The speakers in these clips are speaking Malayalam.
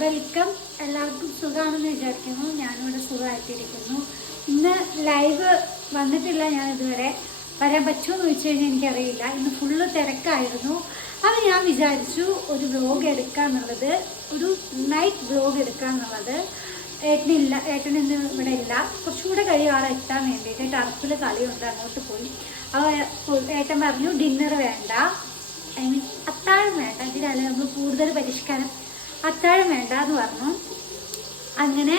വെൽക്കം. എല്ലാവർക്കും സുഖമാണെന്ന് വിചാരിക്കുന്നു. ഞാനിവിടെ സുഖമായിട്ടിരിക്കുന്നു. ഇന്ന് ലൈവ് വന്നിട്ടില്ല ഞാൻ ഇതുവരെ. വരാൻ പറ്റുമോ എന്ന് ചോദിച്ചു കഴിഞ്ഞാൽ എനിക്കറിയില്ല. ഇന്ന് ഫുള്ള് തിരക്കായിരുന്നു. അത് ഞാൻ വിചാരിച്ചു ഒരു വ്ലോഗ് എടുക്കാന്നുള്ളത് ഒരു നൈറ്റ് വ്ലോഗ് എടുക്കാന്നുള്ളത് ഏട്ടനില്ല ഏട്ടനിന്ന് ഇവിടെ ഇല്ല. കുറച്ചുകൂടെ കഴിയും ആളെ എത്താൻ വേണ്ടിയിട്ട്. ടർഫിൽ കളിയുണ്ട്. അങ്ങോട്ട് പോയി. അപ്പോൾ ഏട്ടൻ പറഞ്ഞു ഡിന്നർ വേണ്ട. ഐ മീൻ അത്താഴം വേണ്ട. ഇതിനല്ല നമ്മൾ കൂടുതൽ പരിഷ്കാരം അത്താഴം വേണ്ട എന്ന് പറഞ്ഞു. അങ്ങനെ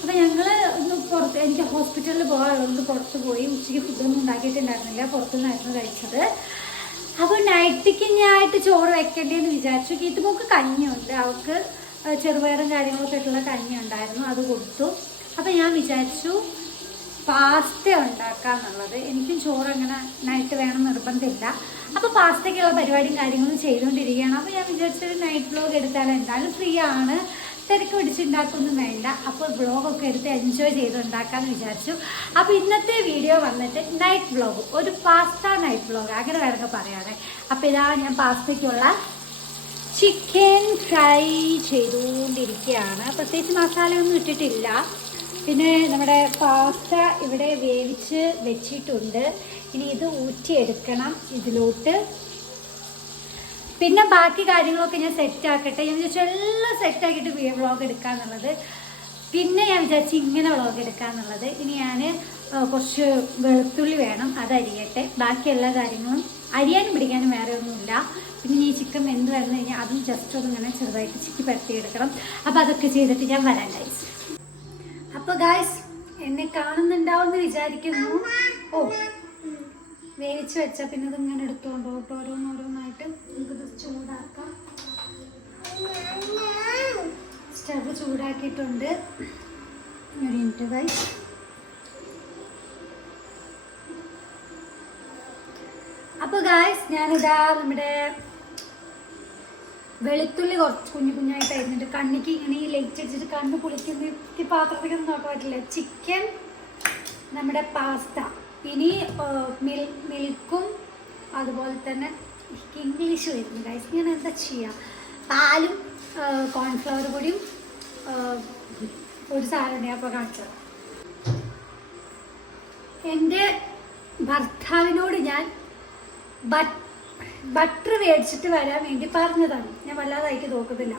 അപ്പം ഞങ്ങൾ ഒന്ന് പുറത്ത് എനിക്ക് ഹോസ്പിറ്റലിൽ പോകാറുണ്ട് പുറത്ത് പോയി ഉച്ചയ്ക്ക് ഫുഡൊന്നും ഉണ്ടാക്കിയിട്ടുണ്ടായിരുന്നില്ല. പുറത്തുനിന്നായിരുന്നു കഴിച്ചത്. അപ്പോൾ നൈറ്റിക്ക് ഞാനായിട്ട് ചോറ് വെക്കേണ്ടതെന്ന് വിചാരിച്ചു. കീത്തുമോക്ക് കഞ്ഞിയുണ്ട്. അവൾക്ക് ചെറുപയറും കാര്യങ്ങളൊക്കെ ആയിട്ടുള്ള കഞ്ഞി ഉണ്ടായിരുന്നു അത് കൊടുത്തു. അപ്പം ഞാൻ വിചാരിച്ചു പാസ്ത ഉണ്ടാക്കാന്നുള്ളത് എനിക്കും ചോറ് അങ്ങനെ നൈറ്റ് വേണം നിർബന്ധമില്ല. അപ്പോൾ പാസ്തയ്ക്കുള്ള പരിപാടിയും കാര്യങ്ങളും ചെയ്തുകൊണ്ടിരിക്കുകയാണ്. അപ്പോൾ ഞാൻ വിചാരിച്ചൊരു നൈറ്റ് വ്ലോഗ് എടുത്താൽ എന്തായാലും ഫ്രീ ആണ്. തിരക്ക് പിടിച്ചുണ്ടാക്കൊന്നും വേണ്ട. അപ്പോൾ വ്ളോഗൊക്കെ എടുത്ത് എൻജോയ് ചെയ്ത് ഉണ്ടാക്കാമെന്ന് വിചാരിച്ചു. അപ്പോൾ ഇന്നത്തെ വീഡിയോ വന്നിട്ട് നൈറ്റ് വ്ളോഗ് ഒരു പാസ്ത നൈറ്റ് വ്ളോഗ് അങ്ങനെ വേണമെങ്കിൽ പറയാതെ അപ്പോൾ ഇതാ ഞാൻ പാസ്തയ്ക്കുള്ള ചിക്കൻ ഫ്രൈ ചെയ്തുകൊണ്ടിരിക്കുകയാണ്. പ്രത്യേകിച്ച് മസാലയൊന്നും ഇട്ടിട്ടില്ല. പിന്നെ നമ്മുടെ പാസ്ത ഇവിടെ വേവിച്ച് വെച്ചിട്ടുണ്ട്. ഇനി ഇത് ഊറ്റിയെടുക്കണം ഇതിലോട്ട്. പിന്നെ ബാക്കി കാര്യങ്ങളൊക്കെ ഞാൻ സെറ്റ് ആക്കട്ടെ. ഞാൻ വിചാരിച്ചു എല്ലാം സെറ്റ് ആക്കിയിട്ട് വ്ളോഗ് എടുക്കാന്നുള്ളത്. പിന്നെ ഞാൻ വിചാരിച്ചു ഇങ്ങനെ വ്ളോഗ് എടുക്കാന്നുള്ളത്. ഇനി ഞാൻ കുറച്ച് വെളുത്തുള്ളി വേണം. അത് അരിയട്ടെ. ബാക്കി എല്ലാ കാര്യങ്ങളും അരിയാനും പിടിക്കാനും വേറെ ഒന്നുമില്ല. പിന്നെ ഈ ചിക്കൻ വെന്ത് വന്നു കഴിഞ്ഞാൽ അതും ജസ്റ്റ് ഒന്ന് ഇങ്ങനെ ചെറുതായിട്ട് ചിക്കി പരത്തിയെടുക്കണം. അപ്പോൾ അതൊക്കെ ചെയ്തിട്ട് ഞാൻ വരാൻ ഗൈസ് അപ്പോൾ ഗായ്സ് എന്നെ കാണുന്നുണ്ടാവുമെന്ന് വിചാരിക്കുന്നു. ഓ വേവിച്ച് വെച്ചാൽ പിന്നെ ഇങ്ങനെ എടുത്തോണ്ടോ കേട്ടോ ഓരോന്നോരോന്നായിട്ട്. നമുക്കിത് ചൂടാക്കാം. സ്റ്റവ് ചൂടാക്കിയിട്ടുണ്ട്. ഒരു മിനിറ്റ് ഗൈസ് അപ്പോൾ ഗായ്സ് ഞാനിതാ നമ്മുടെ വെളുത്തുള്ളി കുറച്ച് കുഞ്ഞു കുഞ്ഞായിട്ട് അരിഞ്ഞിട്ട് കണ്ണിക്ക് ഇങ്ങനെ ഈ ലൈറ്റ് അടിച്ചിട്ട് കണ്ണ് പൊളിക്കുന്ന ഈ പാത്രത്തിലൊന്നും നോക്കാൻ പറ്റില്ല. ചിക്കൻ നമ്മുടെ പാസ്ത ഇനി മിൽ മിൽക്കും അതുപോലെ തന്നെ ഇംഗ്ലീഷ് വരുന്നു ഗൈസ് ഞാൻ എന്താ ചെയ്യുക പാലും കോൺഫ്ലവർ പൊടിയും ഒരു സാധനം അപ്പോൾ കാണിച്ചത്. എന്റെ ഭർത്താവിനോട് ഞാൻ ബട്ടർ മേടിച്ചിട്ട് വരാൻ വേണ്ടി പറഞ്ഞതാണ്. ഞാൻ വല്ലാതായിട്ട് നോക്കുന്നില്ല.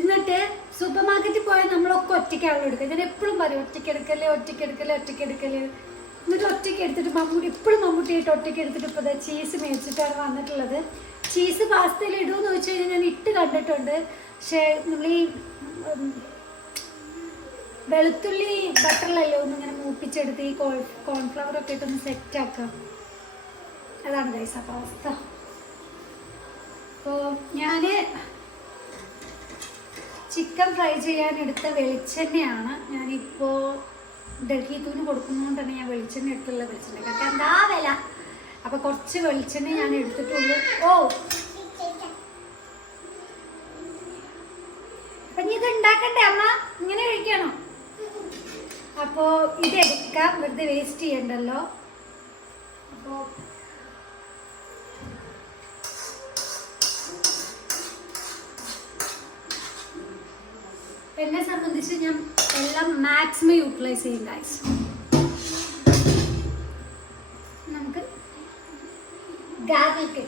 എന്നിട്ട് സൂപ്പർ മാർക്കറ്റിൽ പോയാൽ നമ്മളൊക്കെ ഒറ്റയ്ക്കാണല്ലോ എടുക്കുക. ഞാൻ എപ്പോഴും പറയും ഒറ്റയ്ക്ക് എടുക്കല്ലേ ഒറ്റയ്ക്ക് എടുക്കല്ലേ ഒറ്റയ്ക്ക് എടുക്കല്ലേ? എന്നിട്ട് ഒറ്റയ്ക്ക് എടുത്തിട്ട് മമ്മൂട്ടി ഇപ്പോഴും മമ്മൂട്ടി ആയിട്ട് ഒറ്റയ്ക്ക് എടുത്തിട്ട് ഇപ്പോൾ ചീസ് മേടിച്ചിട്ടാണ് വന്നിട്ടുള്ളത്. ചീസ് പാസ്തയിൽ ഇടുമെന്ന് വെച്ച് കഴിഞ്ഞാൽ ഞാൻ ഇട്ട് കണ്ടിട്ടുണ്ട്. പക്ഷേ നമ്മൾ ഈ വെളുത്തുള്ളി ബട്ടറിലല്ലേ ഒന്ന് ഇങ്ങനെ മൂപ്പിച്ചെടുത്ത് ഈ കോൺ കോൺഫ്ലവർ ഒക്കെ ഇട്ടൊന്ന് സെറ്റാക്കാം അതാണ് ഗൈസ് അപ്പോൾ അവസ്ഥ അപ്പോൾ ഞാൻ ചിക്കൻ ഫ്രൈ ചെയ്യാൻ എടുത്ത വെളിച്ചെണ്ണയാണ് ഞാനിപ്പോൾ ഡൽഹി തൂന് കൊടുക്കുന്നതുകൊണ്ട് തന്നെ ഞാൻ വെളിച്ചെണ്ണ എടുത്തുള്ള വെളിച്ചെണ്ണ എന്താ വില? അപ്പോൾ കുറച്ച് വെളിച്ചെണ്ണ ഞാൻ എടുത്തിട്ടുള്ളൂ. ഓ! അപ്പം ഇത് ഉണ്ടാക്കണ്ടേ അമ്മ? ഇങ്ങനെ കഴിക്കണോ? അപ്പോൾ ഇത് എടുക്കാം. വെറുതെ വേസ്റ്റ് ചെയ്യണ്ടല്ലോ. ഞാൻ എല്ലാം മാക്സിമം യൂട്ടിലൈസ് ചെയ്യും ഗൈസ് നമുക്ക് ഗാർലിക്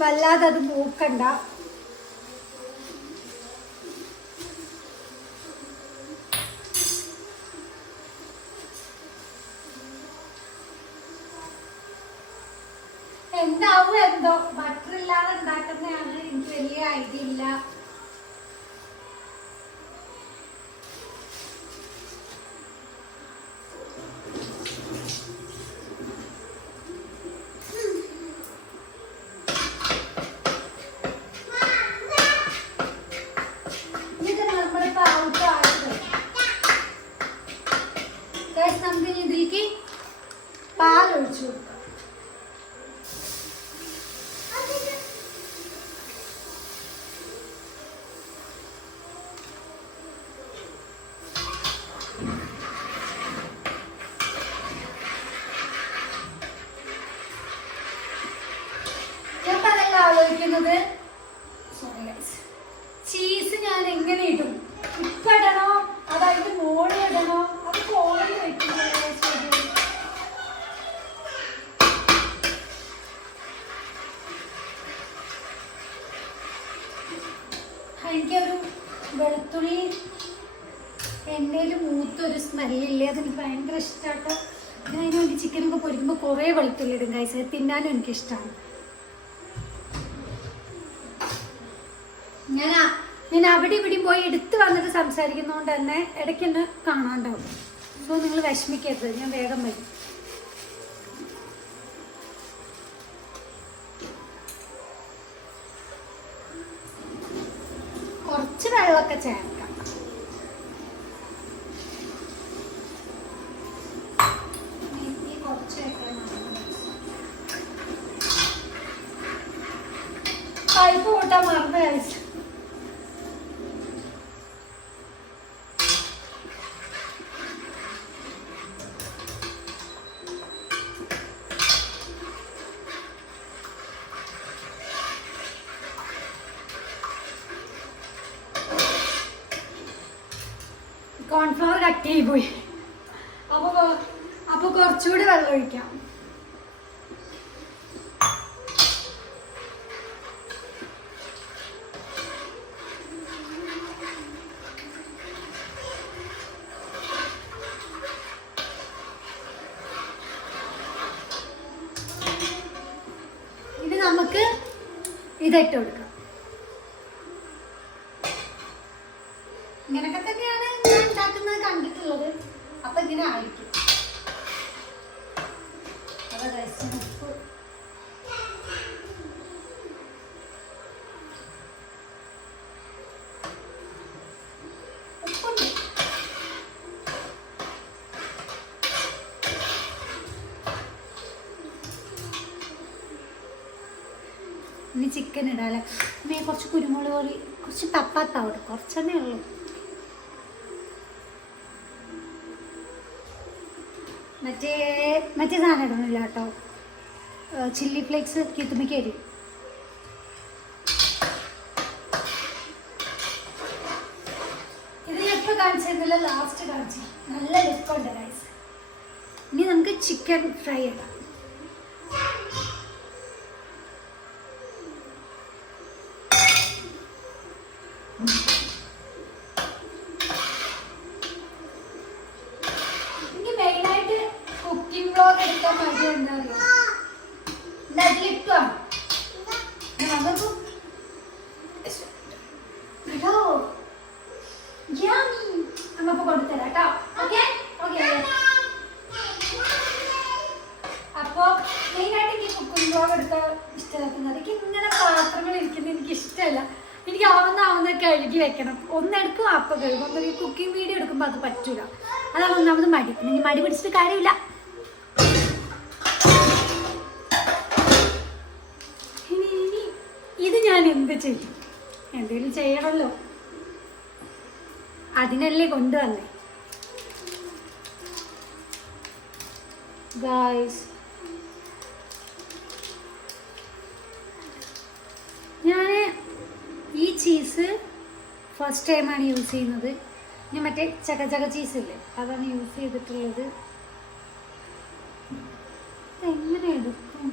വല്ലാതെ അത് മൂക്കണ്ട. ഞാൻ അതല്ല ആലോചിക്കുന്നത് ചീസ് ഞാൻ എങ്ങനെ ഇടും? ഇപ്പൊ ഇടണോ അതായത് മോളി ഇടണോ? അത് കോളി ശരി എനിക്കൊരു വെളുത്തുള്ളി എണ്ണയിൽ മൂത്തൊരു സ്മെല്ലില്ലേ? അതെനിക്ക് ഭയങ്കര ഇഷ്ടമാട്ടോ ഞാൻ അതിന് വേണ്ടി ചിക്കനൊക്കെ പൊരിക്കുമ്പോൾ കുറേ വെളുത്തുള്ളി ഇടും കഴിച്ചത് തിന്നാനും എനിക്കിഷ്ടമാണ് ഞാൻ ഞാൻ അവിടെ ഇവിടെയും പോയി എടുത്ത് വന്നിട്ട് സംസാരിക്കുന്നതുകൊണ്ട് തന്നെ ഇടയ്ക്ക് എന്നെ കാണാണ്ടാവും. സോ നിങ്ങൾ വിഷമിക്കരുത്. ഞാൻ വേഗം വരും. കുറച്ച് വെള്ളമൊക്കെ ചേർക്കാം കോൺഫ്ലവർ കട്ട് ചെയ്ത് പോയി അപ്പൊ കൊ- അപ്പൊ കുറച്ചുകൂടി വെള്ളം ഒഴിക്കാം. ഇത് നമുക്ക് ഇതിട്ട് കൊടുക്കാം. ചിക്കൻ ഇടാല്ലേ അമ്മയെ കുറച്ച് കുരുമുളക് പൊടി കുറച്ച് തപ്പാത്താവട്ടെ കുറച്ചെന്നേ ഉള്ളൂ. മറ്റേ മറ്റേ സാധനം ഇടണില്ല കേട്ടോ. ചില്ലി ഫ്ലേക്സ് കിത്തുമിക്ക് അരി ഇത് ഞാൻ ഇപ്പോൾ കാണിച്ചിരുന്നില്ല ലാസ്റ്റ് കാണിച്ചു നല്ല ലുക്കുണ്ട് ഗൈസ് ഇനി നമുക്ക് ചിക്കൻ ഫ്രൈ ഇടാം എനിക്ക് മെയിനായിട്ട് കുക്കിംഗ് വ്ലോഗ് എടുക്കാൻ മതി എന്താ അറിയോ നെഗ്ലിക്റ്റാണ് നമുക്ക് ഹലോ യാമി അമ്മ ഇപ്പൊ കൊണ്ടുതരാം കേട്ടോ ഓക്കെ ഓക്കെ അപ്പോ മെയിനായിട്ട് എനിക്ക് കുക്കിംഗ് വ്ലോഗ് എടുക്കാൻ ഇഷ്ടമാക്കുന്നത് എനിക്ക് ഇങ്ങനെ പാത്രങ്ങൾ ഇരിക്കുന്നത് എനിക്ക് ഇഷ്ടമല്ല എനിക്ക് ആവുന്ന ആവുന്ന കഴുകി വെക്കണം ഒന്നെടുക്കും അപ്പൊ കഴുകും ഒന്നും ഈ കുക്കിംഗ് വീഡിയോ എടുക്കുമ്പോൾ അത് പറ്റൂല അതാണ് ഒന്നാമത് മടി പിന്നെ ഇനി മടി പിടിച്ചിട്ട് കാര്യമില്ല. ഇത് ഞാൻ എന്ത് ചെയ്യും? എന്തെങ്കിലും ചെയ്യണമല്ലോ അതിനല്ലേ കൊണ്ടുവന്നേ. ഞാൻ ഈ ചീസ് ഫസ്റ്റ് ടൈമാണ് യൂസ് ചെയ്യുന്നത്. ഞാൻ മറ്റേ ചക ചക ഇല്ലേ? അതാണ് യൂസ് ചെയ്തിട്ടുള്ളത്. എങ്ങനെ എടുക്കും?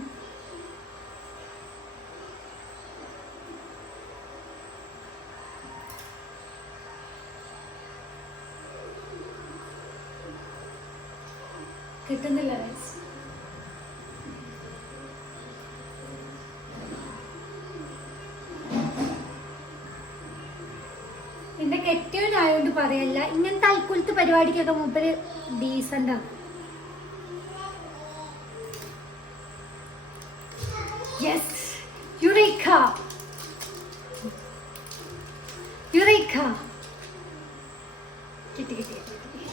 കിട്ടുന്നില്ല എന്റെ കെട്ടിയവനായോണ്ട് പറയല്ല ഇങ്ങനത്തെ അൽക്കുലത്ത് പരിപാടിക്കൊക്കെ മൂപ്പര് ഡീസന്റ് ആണ് യെസ് യുറേക്ക യുറേക്ക കിട്ടി കിട്ടി കിട്ടി കിട്ടി.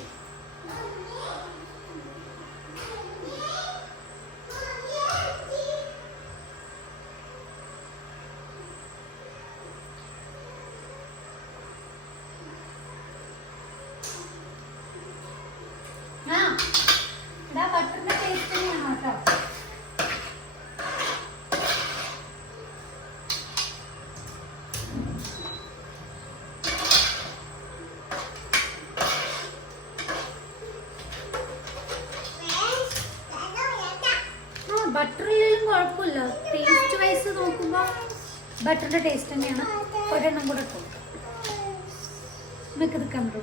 ഇതാ ബട്ടറിന്റെ ടേസ്റ്റ് തന്നെയാണ് കേട്ടോ ആ ബട്ടർ ഇല്ലെങ്കിലും കുഴപ്പമില്ല ടേസ്റ്റ് വൈസ് നോക്കുമ്പോൾ ബട്ടറിന്റെ ടേസ്റ്റ് തന്നെയാണ്. ഒരെണ്ണം കൂടെ ഇട്ടു. നിനക്കിത് കണ്ടു?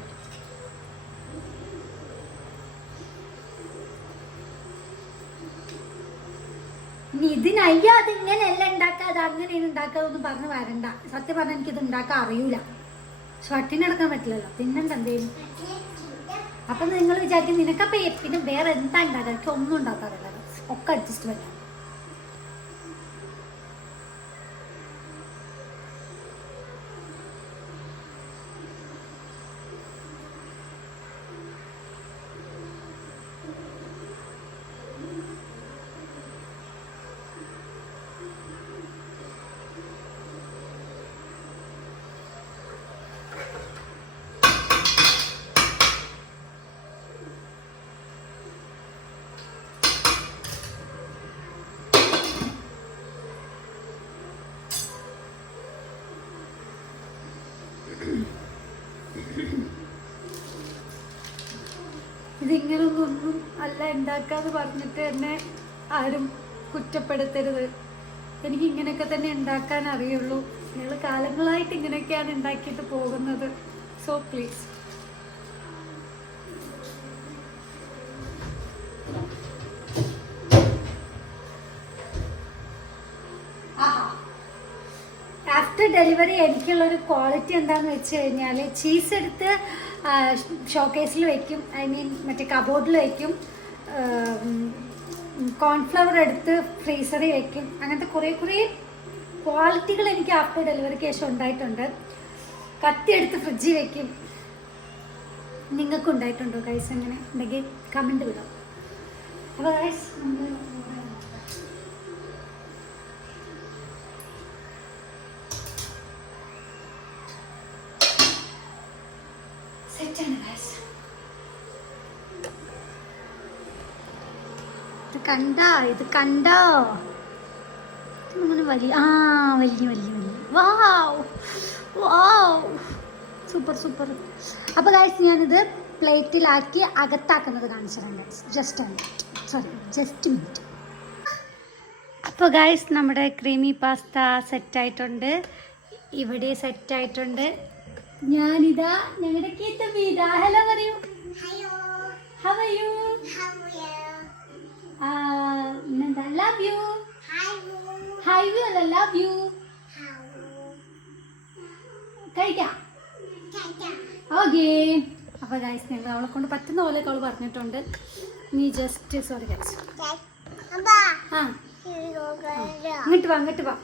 പറ്റും ഇതിനയ്യ അത് ഇങ്ങനെയല്ല ഉണ്ടാക്കുക അത് അങ്ങനെയാണ് ഉണ്ടാക്കുക അതൊന്നും പറഞ്ഞ് വരണ്ട. സത്യം പറഞ്ഞാൽ എനിക്കിത് ഉണ്ടാക്കാൻ അറിയൂല. ഷട്ടിനെടുക്കാൻ പറ്റില്ലല്ലോ. പിന്നെന്താ എന്തേലും? അപ്പൊ നിങ്ങൾ വിചാരിക്കും നിനക്കപ്പോ പിന്നെ വേറെ എന്താ ഉണ്ടാക്കുക എനിക്ക് ഒന്നും ഉണ്ടാക്കാറില്ല ഒക്കെ അഡ്ജസ്റ്റ് പറ്റാം ഇതിങ്ങനൊന്നും അല്ല ഉണ്ടാക്കാന്ന് പറഞ്ഞിട്ട് എന്നെ ആരും കുറ്റപ്പെടുത്തരുത്. എനിക്ക് ഇങ്ങനെയൊക്കെ തന്നെ ഉണ്ടാക്കാൻ അറിയുള്ളൂ. നിങ്ങൾ കാലങ്ങളായിട്ട് ഇങ്ങനെയൊക്കെയാണ് ഉണ്ടാക്കിയിട്ട് പോകുന്നത്. സോ പ്ലീസ് ആഫ്റ്റർ ഡെലിവറി എനിക്കുള്ളൊരു ക്വാളിറ്റി എന്താണെന്ന് വെച്ച് കഴിഞ്ഞാൽ ചീസ് എടുത്ത് ഷോക്കേസിൽ വയ്ക്കും ഐ മീൻ മറ്റേ കബോർഡിൽ വയ്ക്കും കോൺഫ്ലവർ എടുത്ത് ഫ്രീസറിൽ വയ്ക്കും അങ്ങനത്തെ കുറേ കുറേ ക്വാളിറ്റികൾ എനിക്ക് ആഫ്റ്റർ ഡെലിവറിക്ക് ശേഷം ഉണ്ടായിട്ടുണ്ട്. കത്തി എടുത്ത് ഫ്രിഡ്ജിൽ വയ്ക്കും നിങ്ങൾക്ക് ഉണ്ടായിട്ടുണ്ടോ ഗൈസ് അങ്ങനെ ഉണ്ടെങ്കിൽ കമന്റ് വിടാം അപ്പോൾ കൈസ് നമ്മൾ സെറ്റാണ് ഗൈസ് ഇത് കണ്ടോ? ഇത് കണ്ടോ? അങ്ങനെ വലിയ ആ വലിയ വലിയ വലിയ. Wow wow super super. അപ്പോൾ ഗൈസ് ഞാനിത് പ്ലേറ്റിലാക്കി അകത്താക്കുന്നത് കാണിച്ചിട്ടുണ്ട് ജസ്റ്റ് സോറി ജസ്റ്റ് മിനിറ്റ് അപ്പോൾ ഗൈസ് നമ്മുടെ ക്രീമി പാസ്ത സെറ്റ് ആയിട്ടുണ്ട്. ഇവിടെ സെറ്റ് സെറ്റായിട്ടുണ്ട് ഞാനിതാ ഞങ്ങളുടെ കീത്തമ്മീതാ ഹലോ പറയൂ. ഹൗ ആർ യു എന്താ ലവ് യു ഹൈ യു അല്ല ലവ് യു കഴിക്കാം? ഓക്കേ അപ്പോൾ ഗൈസ് നിങ്ങൾ അവളെ കൊണ്ട് പറ്റുന്ന പോലെ അവൾ പറഞ്ഞിട്ടുണ്ട്. നീ ജസ്റ്റ് സോറി ഗൈസ് ആ. ഇങ്ങോട്ട് വാ അങ്ങോട്ട് വാ.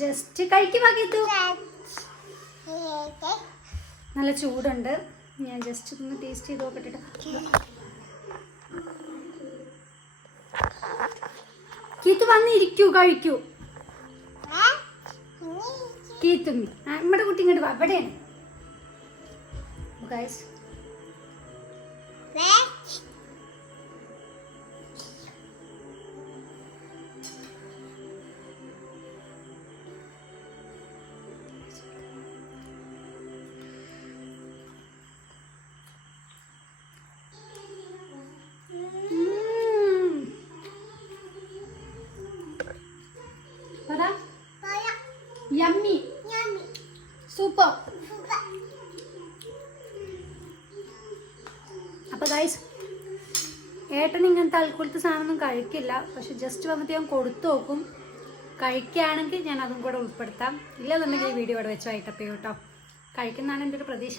ജസ്റ്റ് കഴിക്ക് ബാക്കിത്തു നല്ല ചൂടുണ്ട്. ഞാൻ ജസ്റ്റ് ഒന്ന് ടേസ്റ്റ് ചെയ്ത് നോക്കട്ടെ കീത്തു വന്നിരിക്കൂ കഴിക്കൂ. കീത്തുമ്മി നമ്മുടെ കുട്ടി ഇങ്ങോട്ട് വാ എവിടെയാണ് ഗൈസ് യമ്മി സൂപ്പർ അപ്പോൾ ഗൈസ് ഏട്ടൻ ഇങ്ങനത്തെ അൽക്കുലത്തെ സാധനമൊന്നും കഴിക്കില്ല. പക്ഷെ ജസ്റ്റ് വന്നിട്ട് ഞാൻ കൊടുത്തു നോക്കും. കഴിക്കുകയാണെങ്കിൽ ഞാൻ അതും കൂടെ ഉൾപ്പെടുത്താം. ഇല്ലെന്നുണ്ടെങ്കിൽ ഈ വീഡിയോ ഇവിടെ വെച്ച് വൈകിട്ടപ്പോ കേട്ടോ. കഴിക്കുന്നതാണ് എന്റെ ഒരു പ്രതീക്ഷ.